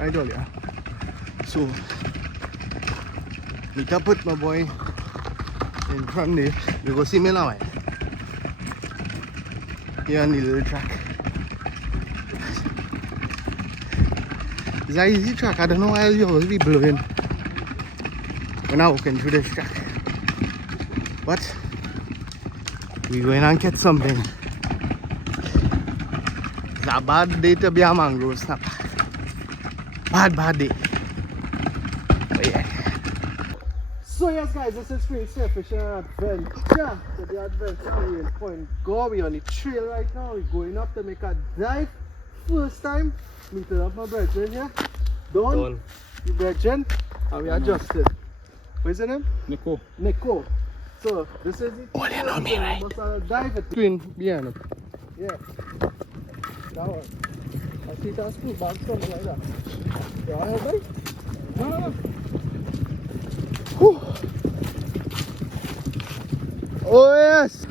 I told ya. So, meet up with my boy in front there. We go see me now. Here on the little track. It's an easy track. I don't know why you always be blowing when I'm walking through this track. But we going and get something. It's a bad day to be a mangrove snapper. Bad day. But yeah. So yes guys, this is Trini spearfishing adventure. So the adventure is Point Go. We're on the trail right now. We're going up to make a dive. First time meeting up my brethren here. Don, you brethren, and we adjusted. What is your name? Nico. So this is it. Oh, they know me, right? Dive at twin behind it. Yeah. That one. I see that spoon bag something like that. You alright, buddy? No. Whew. Oh yes.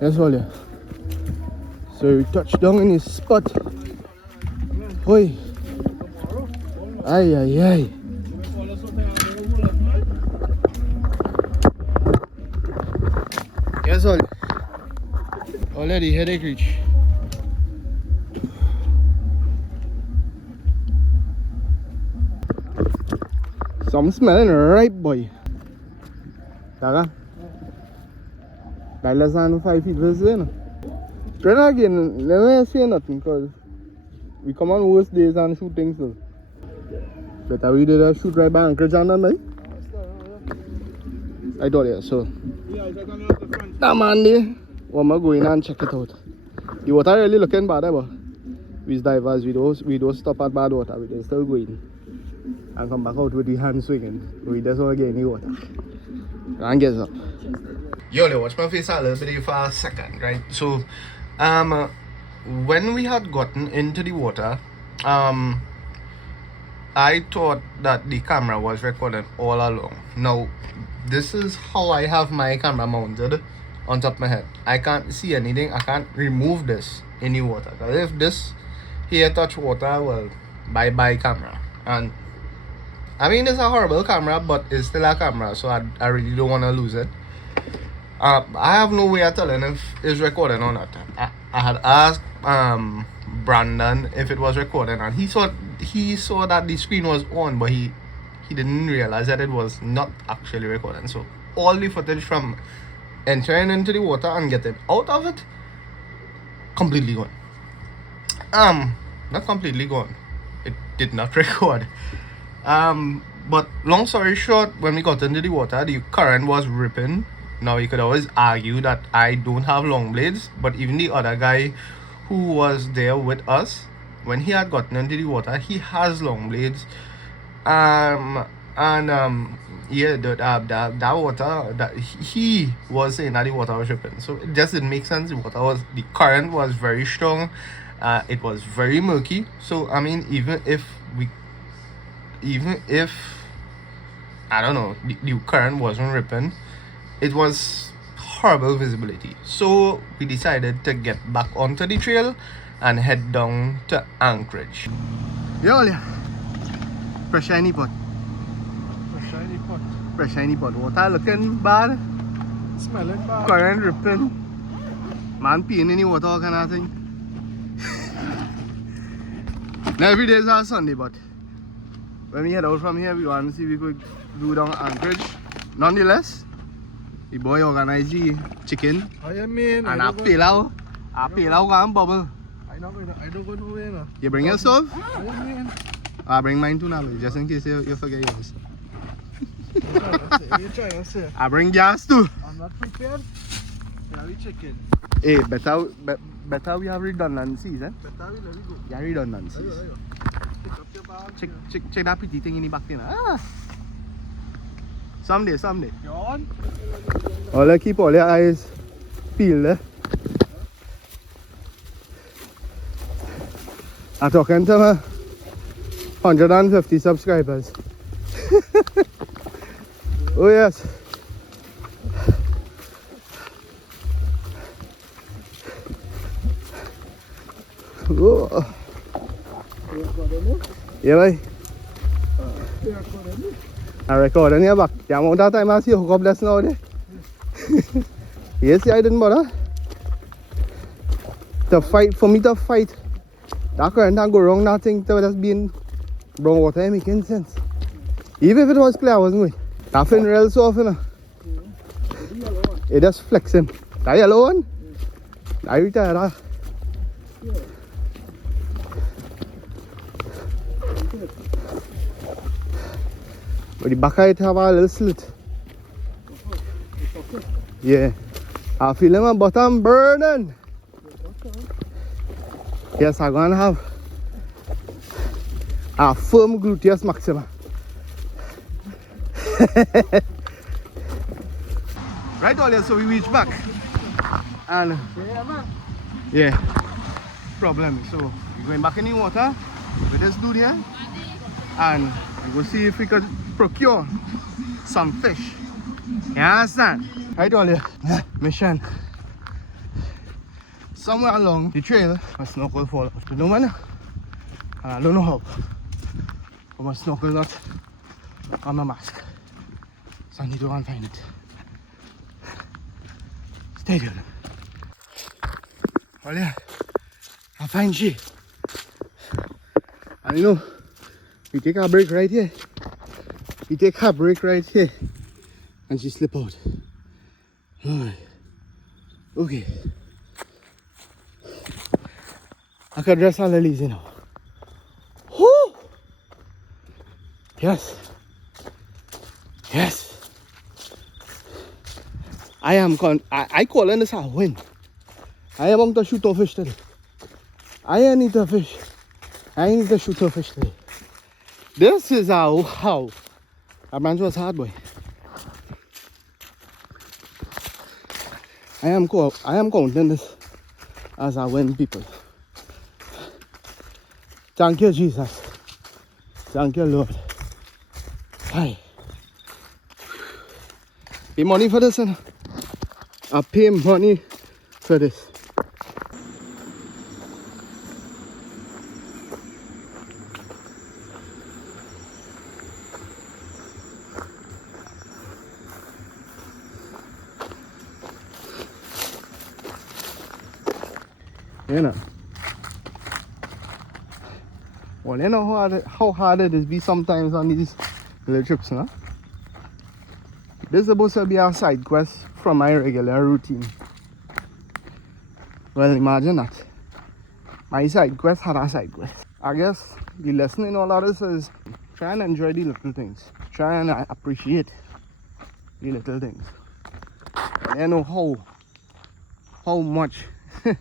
That's all, yeah. So we touched down in his spot. Oi. Ay. Yes, all. Already headache reach. Some smelling right, boy. Taga. Like less than 5 feet visit. Try again, never say nothing because we come on worse days and shoot things. So. Better we did a shoot right by Anchorage and that, I thought yeah, so. That man there, we're going and check it out. The water really looking bad, but we divers, we don't stop at bad water, we just still going. And come back out with the hand swinging. We just want to get any water. And get up. Yo, watch my face a little bit for a second, right? So, when we had gotten into the water, I thought that the camera was recording all along. Now, this is how I have my camera mounted on top of my head. I can't see anything. I can't remove this in the water. Because if this here touch water, well, bye camera. And I mean, it's a horrible camera, but it's still a camera, so I really don't want to lose it. I have no way of telling if it's recording or not. I had asked Brandon if it was recording, and he saw that the screen was on, but he didn't realize that it was not actually recording. So all the footage from entering into the water and getting out of it, completely gone. Not completely gone. It did not record. But long story short, when we got into the water, the current was ripping. Now you could always argue that I don't have long blades, but even the other guy who was there with us, when he had gotten into the water, he has long blades. Yeah, that water, that he was saying that the water was ripping, so it just didn't make sense. The current was very strong. It was very murky. So I mean, even if I don't know, the current wasn't ripping, it was horrible visibility. So we decided to get back onto the trail and head down to Anchorage. Yeah, pressure any pot. Water looking bad. Smelling bad. Current ripping. Man peeing in the water, all kind of thing. Now every day is our Sunday, but when we head out from here, we want to see if we could do down Anchorage. Nonetheless, the boy organized the chicken. And I peel out and bubble. I don't go nowhere now. You bring your stove? I bring mine too now, just in case you forget yours. I bring gas too. I'm not prepared. Very chicken. Hey, better we have redundancies, eh? Better we let it go. Yeah, redundancies. Pick up your bag. Check that pretty thing in the back there. Someday. You on? All keep all your eyes peeled, eh? I'm talking to my 150 subscribers. Oh yes. Oh. Recording it? Yeah, boy. Recording it? I record in here back. The amount of time I see you hook up less now there. Yes, I didn't bother. To fight, for me to fight, that current and go wrong, nothing to just being brown water ain't making sense. Even if it was clear, I wasn't going. That fin real soft, you know. The yellow one. It just flexing. That yellow one? I retired that. Yeah. But the back of it have a little slit. Yeah. I feel my bottom burning. Yes, I'm gonna have a firm gluteus maxima. Right, Olia, so we reach back. And Yeah, man. yeah, problem. So we're going back in the water with this dude here. And we'll see if we could procure some fish. You understand? Right, Olia? Mission. Somewhere along the trail, my snorkel fall off the man. And I don't know how. But my snorkel not on my mask. So I need to go and find it. Stay tuned. Well, yeah, I find she. And you know, we take a break right here. We take her break right here. And she slip out. Alright. Okay. I can dress all the lilies, you know. Whoo! Yes. Yes. I call this a win. I am going to shoot a fish today. I need a fish. I need to shoot a fish today. This is how. That man was hard, boy. I am counting this as a win, people. Thank you, Jesus. Thank you, Lord. Hi. Pay money for this, and I pay money for this. You know. Well, you know how hard it is be sometimes on these little trips, no? This is supposed to be a side quest from my regular routine. Well, imagine that. My side quest had a side quest. I guess the lesson in all of this is try and enjoy the little things. Try and appreciate the little things. You know how much it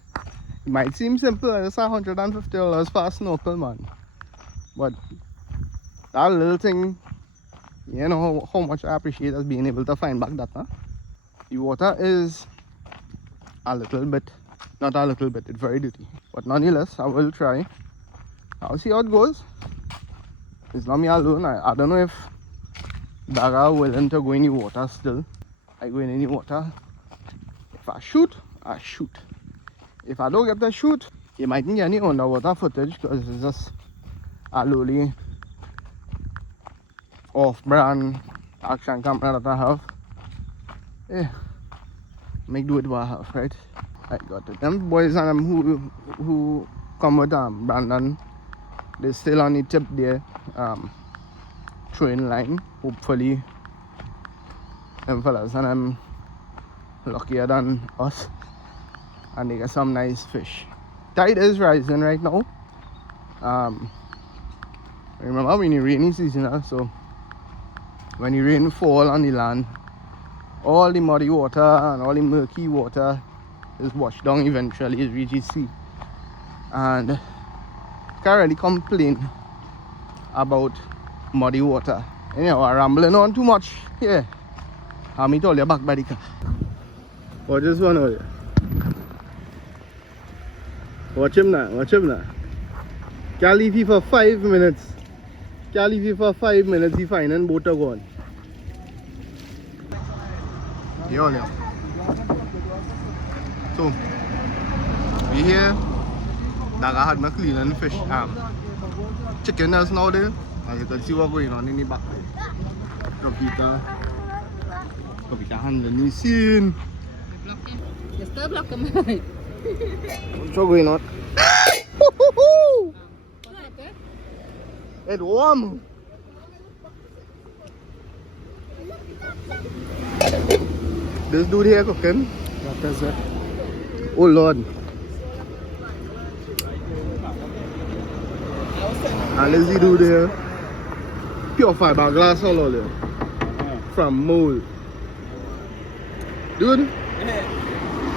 might seem simple. It's $150 for a snorkel, man. But that little thing, you know how much I appreciate us being able to find back that, huh? The water is a little bit, not a little bit, it's very dirty. But nonetheless, I will try. I'll see how it goes. It's not me alone. I don't know if Dara are willing to go in the water still. I go in the water. If I shoot, I shoot. If I don't get to shoot, you mightn't get any underwater footage because it's just a lowly off-brand action camera that I have. Yeah, make do with what I have, right? I got it. Them boys and them who come with Brandon, they still on the tip there, throwing line. Hopefully, them fellas and them luckier than us, and they get some nice fish. Tide is rising right now. Remember we're in the rainy season, so when the rain fall on the land, all the muddy water and all the murky water is washed down eventually, it reaches sea. And can't really complain about muddy water. Anyhow, I'm rambling on too much here. I'll meet all you back by the car. Watch this one over there. Watch him now, watch him now. Can't leave you for 5 minutes. Can't leave you for 5 minutes, he fine and boat are gone. Yeah. So, we here, Daga had me cleaning fish. Chicken that's now there. As you can see what's going on in the back there. Kapita handling the scene. You still block him. What's going on? It's warm. This dude here cooking. What is it? Oh Lord. And this dude here. Pure fiberglass all there. From mold. Dude. Yeah.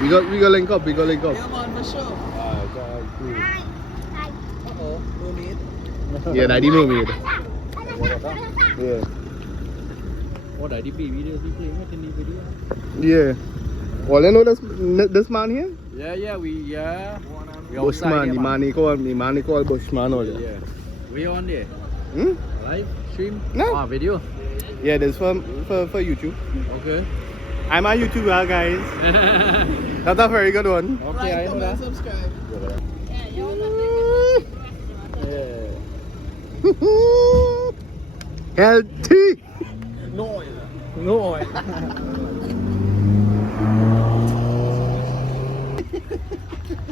We got link up, Yeah, man, for sure. Uh-oh, no meat. Yeah, daddy mermaid. Yeah. Oh, daddy baby, there's the playing with in the video. Yeah. Well, you know this man here? Yeah. We Bushman, the man he called Bushman all there. Yeah. We on there. Live stream? No. Video. Yeah, this for YouTube. Okay. I'm a YouTuber, guys. That's a very good one. Okay, I know that. Subscribe. Healthy. No oil.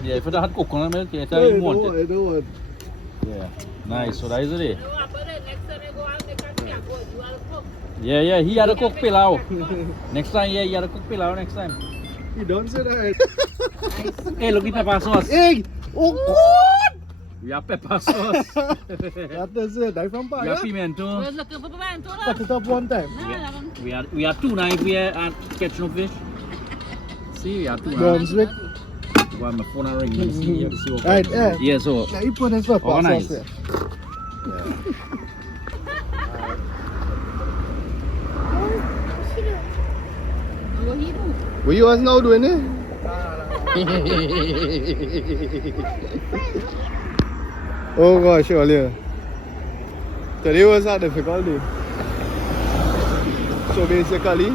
Yeah, if it had coconut milk, that's how you want it. I know. Yeah, nice. So that is it. Yeah, he had a cook pilau. Next time, he had a cook pilau next time. You don't say that. Hey, look at pepper sauce. Hey! Oh God! We have pepper sauce. That is it. I from We have Paga. pimento. Cut it up one time. We had tuna if we had catch no fish. See, we had tuna. Brunswick. Well, my phone are ringing. See, you have to see what. Right, yeah. Yeah, so. Now you put this pepper Oh, sauce nice. there. What you was now doing it? Oh gosh, Olia. Today was a difficult day. So basically,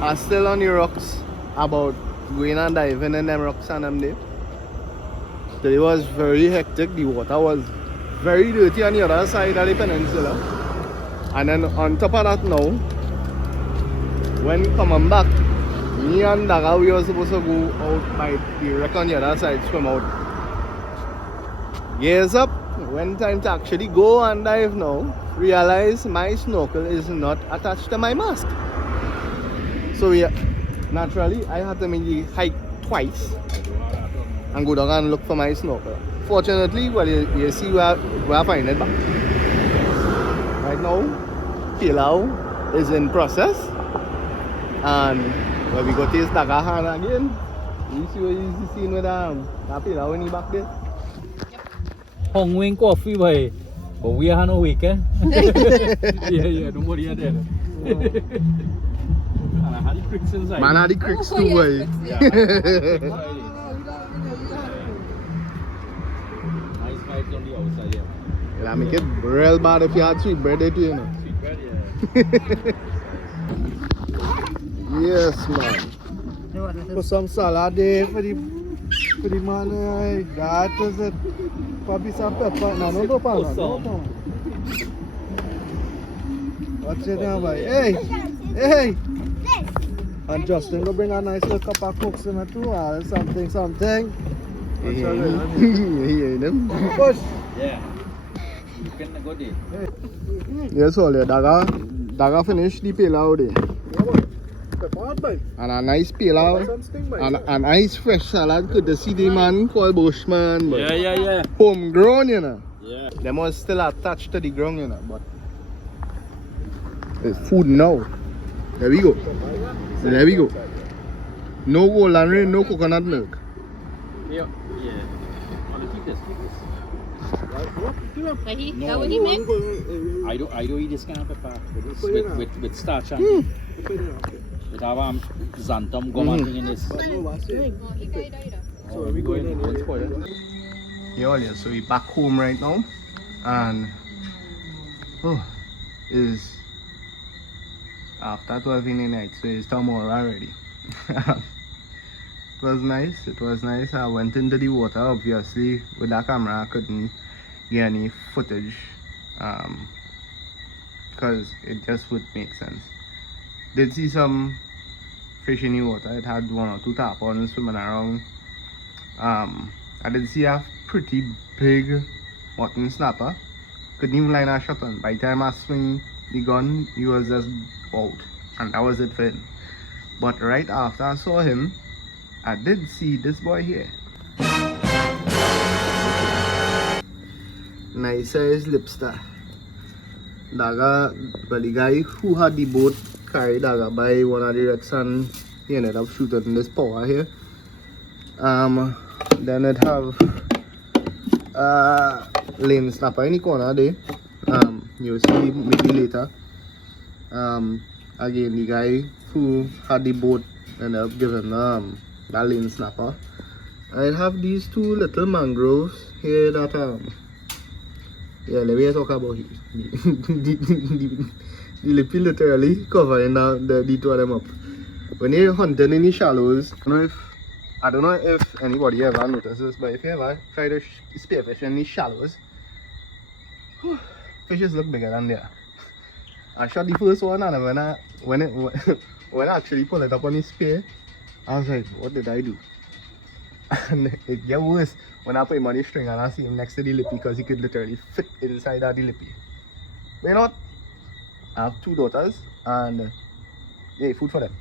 I'm still on the rocks about going and diving in them rocks and them there. Today was very hectic. The water was very dirty on the other side of the peninsula. And then on top of that now, when coming back, me and Daga, we were supposed to go out by the wreck on the other side, swim out. Years up, when time to actually go and dive now, realize my snorkel is not attached to my mask. So naturally, I had to maybe hike twice and go down and look for my snorkel. Fortunately, well, you see where I find it back. Right now, pilau is in process. And when we go taste Daga hand again, you see what you see with that pilau in the back there? Hong Wing coffee, boy. But we are on a weekend. Yeah, don't worry about that. And I had the cricks inside. Man, had the cricks too, boy. Nice vibes on the outside, yeah. It'll make it real bad if you had sweet bread there too, you know. Sweet bread, yeah. Yes, man. Put some salad there for the man. That is it. Probably some pepper. No, no pepper. What's it now, boy? Hey! And Justin will bring a nice little cup of cokes in it too. Something. Yeah, them. Push. Yeah. You can go there. Yes, all yeah. Daga finished the pilau there. And a nice pilau. And a nice fresh salad. Could see the man called Bushman. But Yeah. homegrown, you know. Yeah. Them was still attached to the ground, you know. But it's food now. There we go. No golden rain, no coconut milk. Yeah. Want to keep this? No. What he make? I don't eat this kind of pepper with starch and with our xanthan gum and thing in this. Oh, we going in. Don't spoil it. Yeah, so we back home right now, and is after 12 in the night, so it's tomorrow already. was nice. It was nice. I went into the water. Obviously, with that camera, I couldn't get any footage, because it just would make sense. Did see some fish in the water. It had 1 or 2 tarpons swimming around. I did see a pretty big mutton snapper. Couldn't even line a shot on. By the time I swing the gun, he was just out, and that was it for him. But right after I saw him, I did see this boy here. Nice size lipster. Daga, well, the guy who had the boat carried Daga by one of the wrecks, and he ended up shooting this power here. Then it have lane snapper in the corner there. You'll see maybe later. Again, the guy who had the boat ended up giving that lane snapper. I have these 2 little mangroves here that yeah, let me talk about it. The lippy literally covering the 2 of them up. When you're hunting in the shallows, I don't know if anybody ever notices this, but if you ever try to spearfish in the shallows, fishes look bigger than there. I shot the first one, and when I actually pulled it up on the spear, I was like, what did I do? And it get worse when I put him on the string and I see him next to the lippy, because he could literally fit inside of the lippy. But you know what? I have 2 daughters, and yeah, food for them.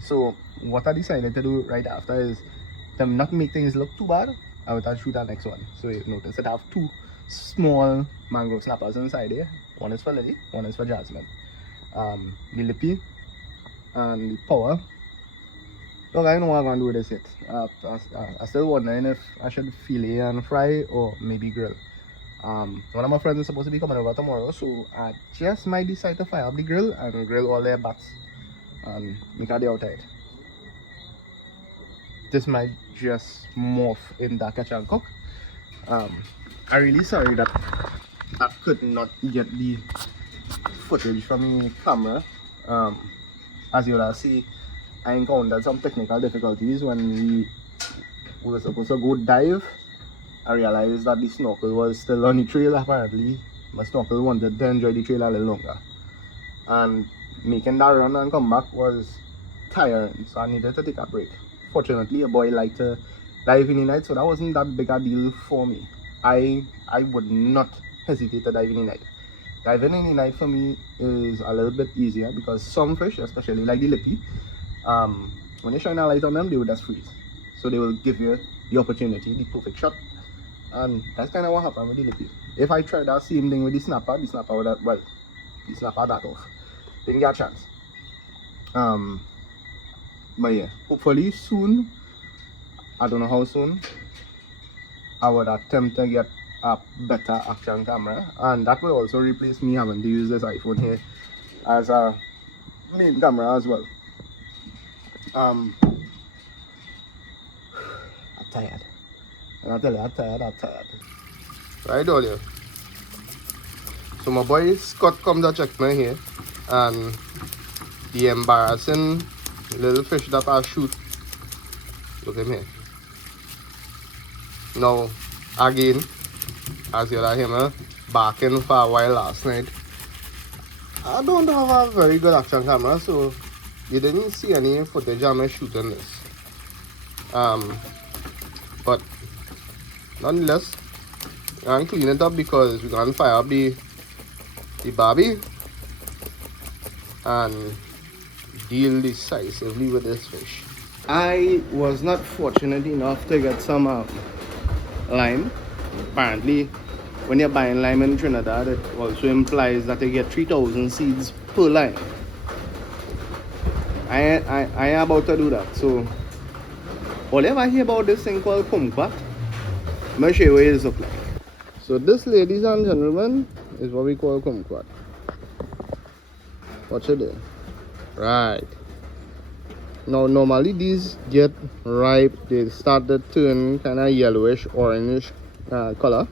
So what I decided to do right after is to not make things look too bad. I would shoot that next one. So you notice that I have 2 small mangrove snappers inside here. One is for Lily, one is for Jasmine. The lippy and the power. Look, I don't know what I'm going to do with this yet. I'm still wondering if I should fillet and fry or maybe grill. One of my friends is supposed to be coming over tomorrow, so I just might decide to fire up the grill and grill all their bats and make a day out of it. This might just morph in that catch and cook. I'm really sorry that I could not get the footage from the camera. As you will see, I encountered some technical difficulties when we were supposed to go dive. I realized that the snorkel was still on the trail. Apparently my snorkel wanted to enjoy the trail a little longer, and making that run and come back was tiring, so I needed to take a break. Fortunately, a boy liked to dive in the night, so that wasn't that big a deal for me. I would not hesitate to dive in the night. Diving in the night for me is a little bit easier, because some fish, especially like the lippy, when you shine a light on them, they will just freeze. So they will give you the opportunity, the perfect shot. And that's kind of what happened with the lippy. If I tried that same thing with the snapper would have, well, the snapper that off. Didn't get a chance. But yeah, hopefully soon, I don't know how soon, I would attempt to get a better action camera, and that will also replace me having to use this iPhone here as a main camera as well. I'm tired. And I tell you, I'm tired. Right, all you. So my boy Scott comes to check me here, and the embarrassing little fish that I shoot, look at me. Now, again, as you hear him barking for a while last night, I don't have a very good action camera, so you didn't see any footage of me shooting this. But nonetheless, I'm cleaning it up because we're gonna fire up the barbie and deal decisively with this fish. I was not fortunate enough to get some lime. Apparently, when you're buying lime in Trinidad, it also implies that you get 3,000 seeds per lime. I am about to do that. So, whatever I hear about this thing called kumquat, I'm going to show you what it looks like. So this, ladies and gentlemen, is what we call kumquat. Watch it there. Right. Now normally these get ripe, they start to turn kind of yellowish, orangish color.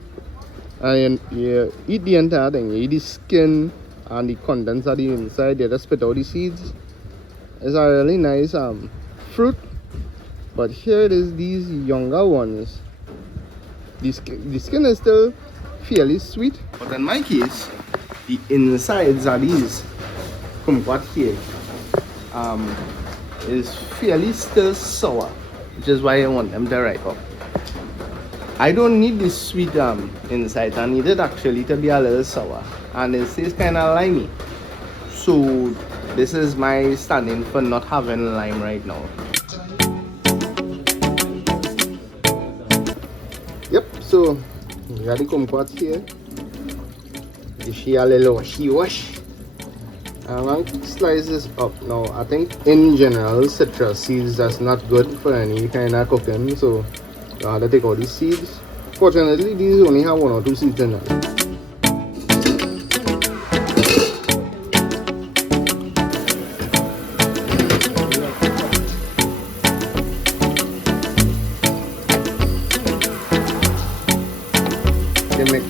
And you eat the entire thing. You eat the skin and the contents of the inside. They just spit out the seeds. It's a really nice fruit, but But here it is, these younger ones. The skin is still fairly sweet, but in my case, the insides are these kumquat here. Is fairly still sour, which is why I want them to ripe up. I don't need this sweet inside. I need it actually to be a little sour, and it tastes kind of limey. So this is my standing for not having lime right now. Yep. So we got the kumquat here. She a little wash. I'm going to slice this up now. I think in general citrus seeds that's not good for any kind of cooking, so you have to take all these seeds. Fortunately, these only have 1 or 2 seeds in them. They mix.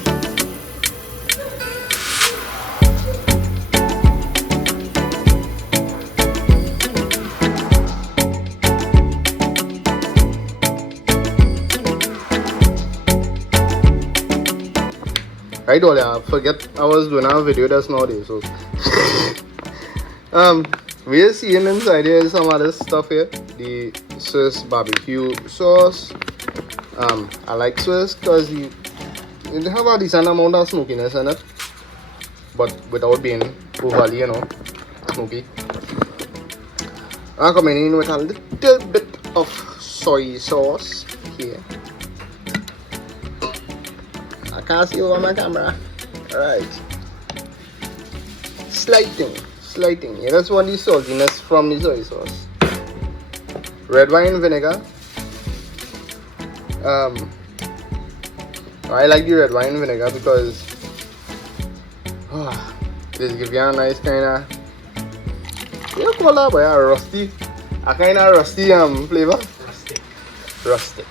Right, Ollie, I forget I was doing a video that's nowadays, so we're seeing inside here some other stuff here. The Swiss barbecue sauce. I like Swiss because it have a decent amount of smokiness in it, but without being overly, you know, smoky. I'm coming in with a little bit of soy sauce here. I can't see over my camera. Alright. Slighting. Yeah, that's one of the saltiness from the soy sauce. Red wine vinegar. I like the red wine vinegar because this gives you a nice kind of, you call that boy, a rusty, a kind of rusty flavor. Rustic.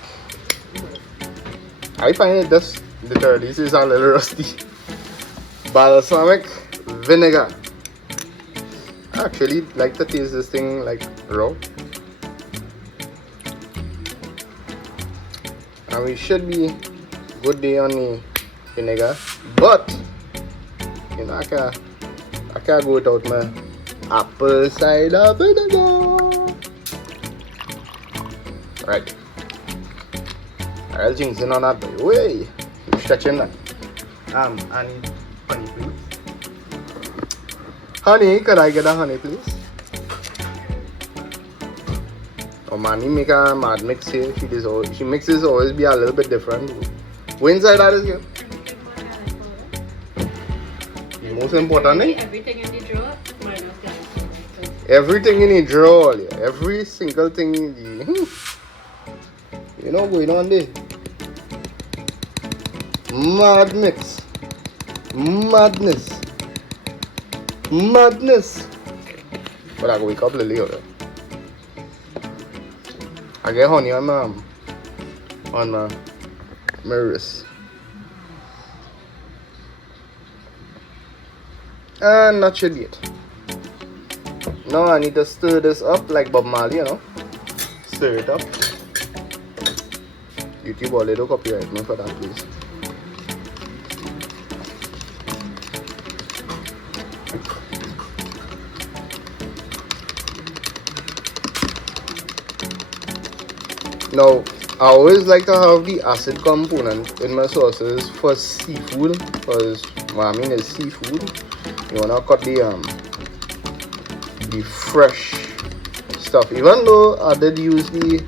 I find it just literally is a little rusty. Balsamic vinegar. I actually like to taste this thing like raw. And we should be good day on the vinegar, but you know I can't go without my apple cider vinegar. Right. I'll jinx in on that by way. Stretching that. And honey, please. Honey, could I get a honey, please? Oh man, he make a mad mix here. She mixes always be a little bit different. What inside that is here? The most important thing? Everything in the drawer, minus that. Everything in the drawer, yeah. Every single thing in the you know going on there. Mad mix. Madness. But I go wake up Lily over. I get honey on my wrist. And not should yet. Now I need to stir this up like Bob Marley, you know. Stir it up. YouTube only don't copyright me for that, please. Now, I always like to have the acid component in my sauces for seafood, because what I mean is seafood. You wanna cut the fresh stuff. Even though I did use the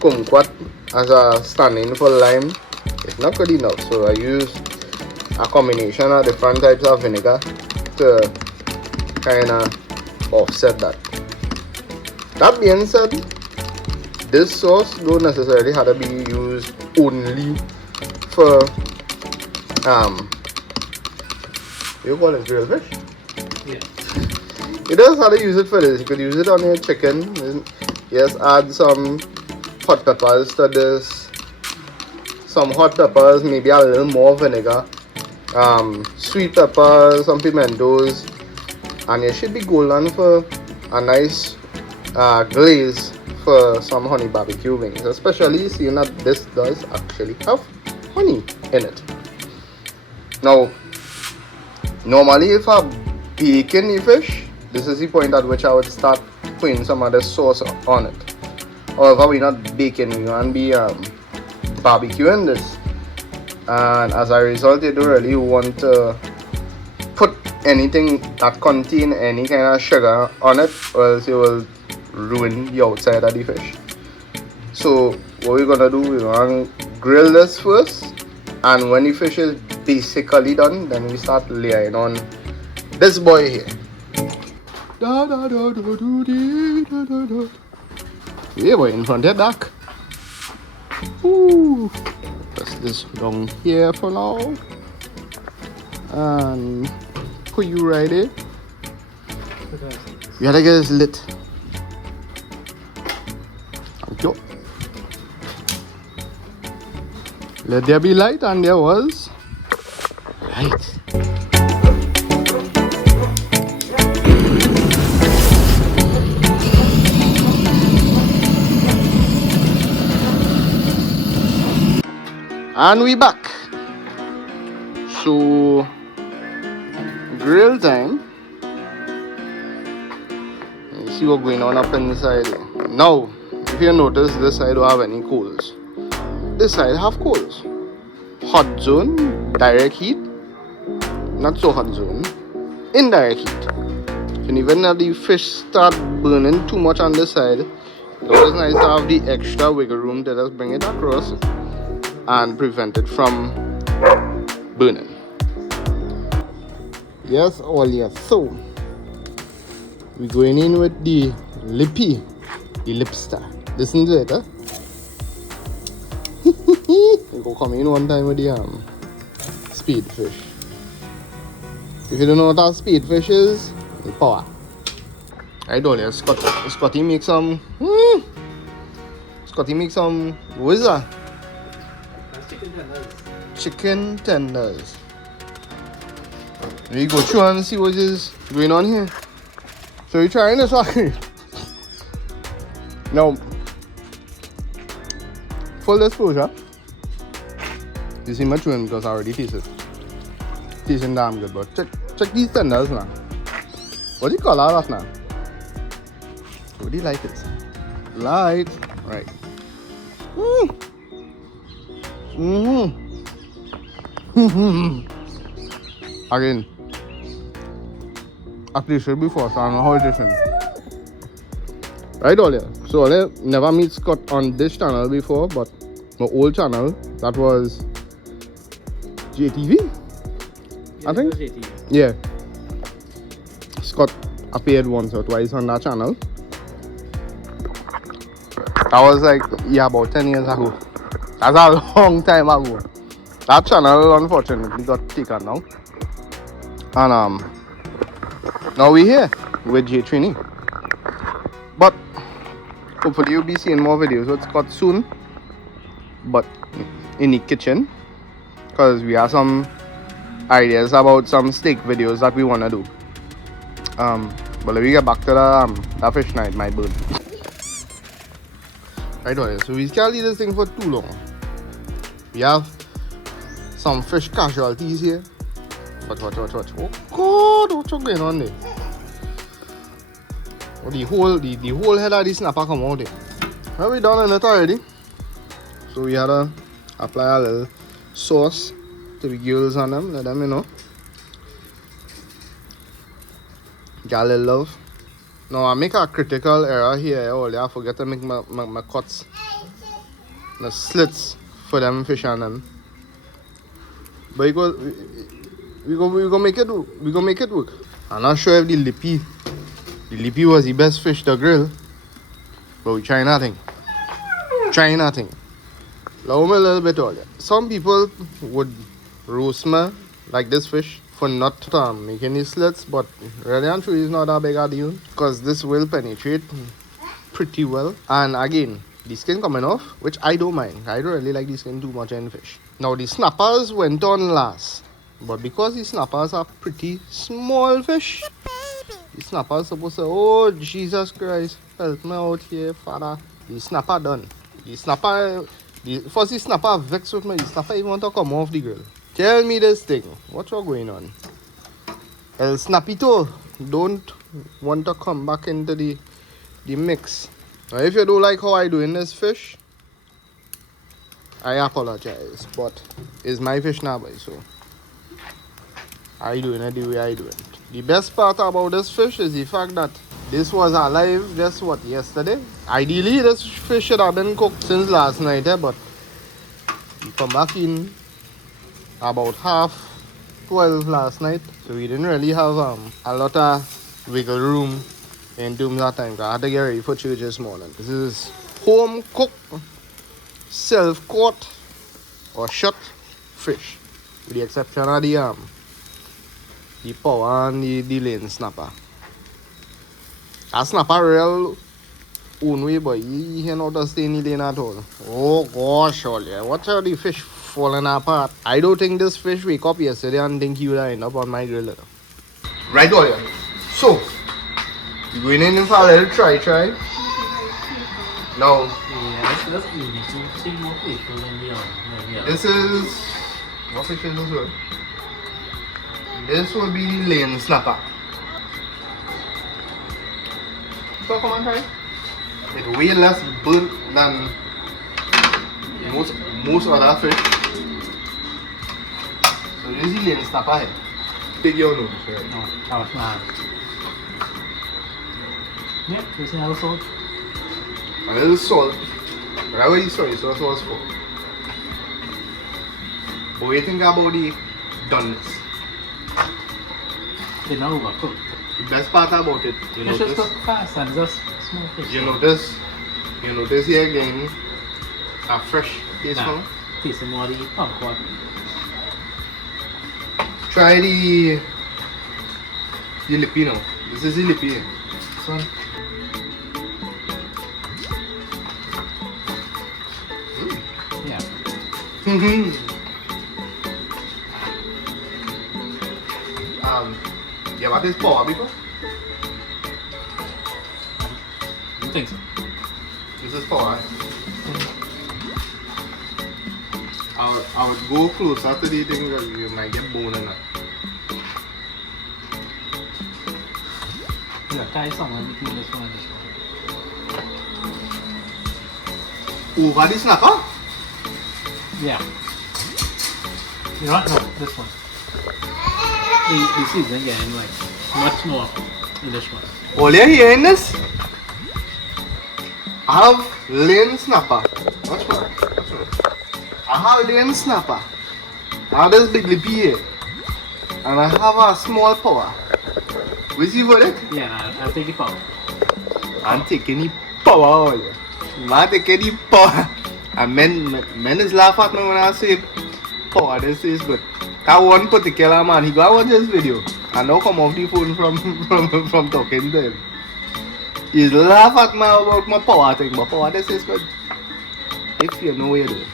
kumquat as a stand-in for lime, it's not good enough. So I use a combination of different types of vinegar to kind of offset that. That being said, this sauce don't necessarily have to be used only for you call it grilled fish? Yeah. You don't have to use it for this. You could use it on your chicken. Yes, add some hot peppers to this. Some hot peppers, maybe a little more vinegar. Sweet peppers, some pimentos, and you should be golden for a nice glaze for some honey barbecue wings, especially seeing that this does actually have honey in it. Now, normally if I'm baking the fish, this is the point at which I would start putting some of the sauce on it. However, we're not baking, we want to be barbecuing this, and as a result, you don't really want to put anything that contain any kind of sugar on it, or else you will ruin the outside of the fish. So what we're gonna do, we're gonna grill this first, and when the fish is basically done, then we start layering on this boy here. Yeah, boy, in front of that duck. Ooh. Press this down here for now, and put you right there. You gotta get this lit. Thank you. Let there be light, and there was light. And we back. So grill time. You see what's going on up inside. Now, if you notice, this side don't have any coals. This side have coals. Hot zone, direct heat. Not so hot zone, indirect heat. And even if the fish start burning too much on this side, it's always nice to have the extra wiggle room to just bring it across and prevent it from burning. Yes, all yes. So we're going in with the lippy, the lipster. Listen to it, huh? We go come in one time with the speed fish. If you don't know what a speed fish is, the power. I told you, Scotty make some. Scotty make some. What is that? Chicken tenders. We go through and see what is going on here. So we're trying this one. Now, full disclosure, you see my chewing because I already tasted. Tasting damn good, but check these tenders now. What do you call that now? What do you like it? Light, right? Again, I tasted before, so I know how it is. Right, Olia? So I never meet Scott on this channel before, but my old channel, that was JTV, yeah, I think. JTV. Yeah. Scott appeared once or twice on that channel. That was like, yeah, about 10 years ago. That's a long time ago. That channel unfortunately got taken now. And now we're here with Trini. But hopefully you'll be seeing more videos with Scott soon. But in the kitchen, because we have some ideas about some steak videos that we want to do. But let me get back to that fish night, my bird. Right on, so we can't leave this thing for too long. We have some fish casualties here. Watch. Oh God, what's going on there? Oh, the whole head of the snapper come out there. Well, we done in it already. So we had to apply a little sauce to the gills on them, let them, you know, get a little love. Now I make a critical error here. I forget to make my cuts, the slits for them fish on them. But we go make it work. I'm not sure if the lippy was the best fish to grill, but we try nothing. Allow me a little bit earlier. Some people would roast me like this fish for not making these slits, but really and truly it's not that big a deal because this will penetrate pretty well. And again, the skin coming off, which I don't mind. I don't really like the skin too much in fish. Now the snappers went on last, but because the snappers are pretty small fish, the snappers supposed to, oh Jesus Christ, help me out here, Father. The snapper done. The snapper, first the snapper vexed with me. The snapper even want to come off the grill. Tell me this thing. What's going on? El Snapito don't want to come back into the mix. Now, if you don't like how I do in this fish, I apologize. But it's my fish now, boy, so I doing it the way I do it. The best part about this fish is the fact that this was alive just what, yesterday? Ideally, this fish should have been cooked since last night, but we come back in about 12:30 last night, so we didn't really have a lot of wiggle room in terms of time. I had to get ready for church this morning. This is home cooked, self caught or shot fish, with the exception of the power and the lane snapper. A snapper real own way, but he cannot stay in the lane at all. Oh gosh, all yeah. What are the fish falling apart? I don't think this fish wake up yesterday and think he would end up on my grill. Right, all yeah. So, you're going in for a little try. Now, Yeah, that's easy. So, see more fish than the this is, what fish is this one? This will be the lane snapper. So come on, try. It's way less burnt than most other fish. So this is the lane snapper head. Big your nose, right? No, that was mine. Yep, there's another salt. A little salt. Whatever you soy sauce was for. But what do you think about the doneness? They're not overcooked. The best part about it, you know, It's just this, cooked fast and just small fish. you know this here again, a fresh taste Nah. from. Tasting more the pumpkin. Try the lippy now. This is the lippy. This one. Yeah. Yeah, what is power before? You think so? This is power. I would go closer to the thing that you might get bone in it. Yeah, try somewhere between this one and this one. Over the snapper? Yeah. You know what? No, this one. The seasoning getting like much more in this one. All you're hearing this? I have lane snapper. Watch more. I have lane snapper. I have this big lippy here. And I have a small power. Which you for it? Yeah, nah, I'll take the power. I'm taking the power. I'm taking the power. And men is laugh at me when I say power. This is good. That one particular man, he go watch this video and now come off the phone from talking to him. He's laugh at me about my power thing, but power this is good. If you know what you're doing.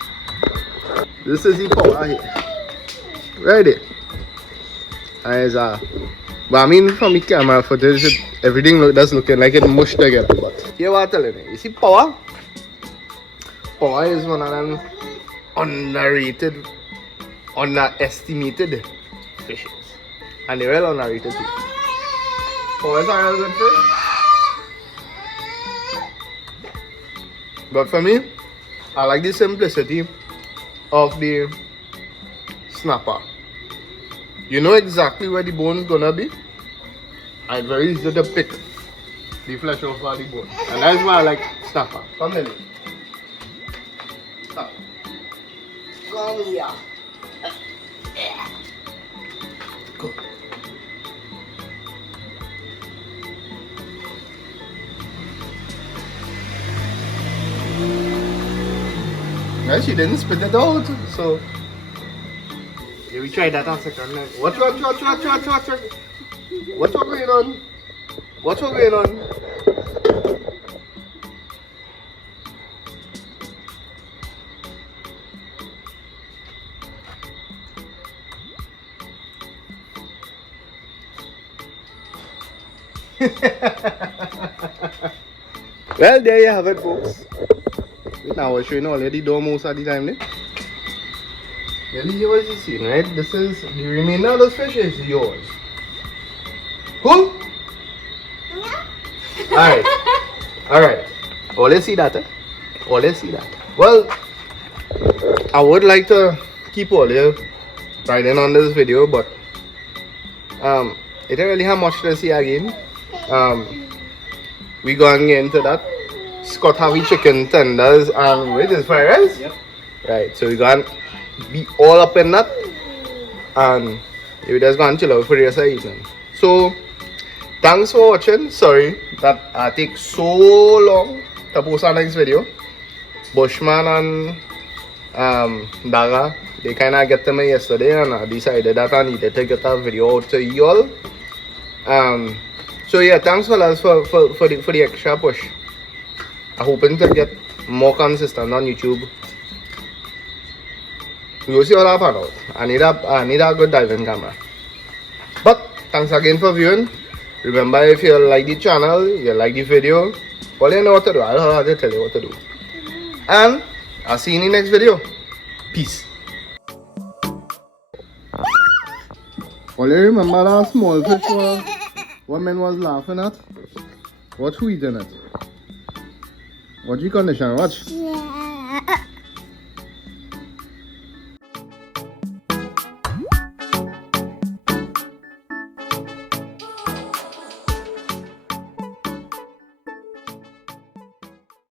This is the power here. Ready? But I mean from the camera footage, everything that's looking like it mushed together. But here what I'm telling you, you see power? Power is one of them underrated, underestimated fishes. And they're well underrated too. Power is a real good fish. But for me, I like the simplicity of the snapper. You know exactly where the bone is gonna be. And it's very easy to pick the flesh off of the bone. And that's why I like snapper. Come here. Stop. Come here. Go. Well, she didn't spit it out, so yeah, we tried that on second night. Watch. What's going on? What's going on? Well, there you have it, folks. Now I'll show you already do most of the time. You what you see, right? This is the remainder of this fish is yours. Cool? Alright. Alright. Always see that, eh? Always see that. Well, I would like to keep all you riding on this video, but it don't really have much to see again. We gonna get into that. Scott have chicken tenders and with his fried rice. Yep. Right, so we gonna be all up in that, and we just gonna chill out for the rest of the evening. So, thanks for watching. Sorry that I take so long to post our next video. Bushman and Daga, they kind of get to me yesterday, and I decided that I needed to get that video out to you all. So yeah, thanks fellas for the extra push. I'm hoping to get more consistent on YouTube. We'll see how that pan out. I need a good diving camera. But thanks again for viewing. Remember, if you like the channel, you like the video, well, you know what to do. I'll have to tell you what to do. And I'll see you in the next video. Peace. Well, you remember that small fish what man was laughing at? Watch who eating it. Watch the condition, watch. Yeah.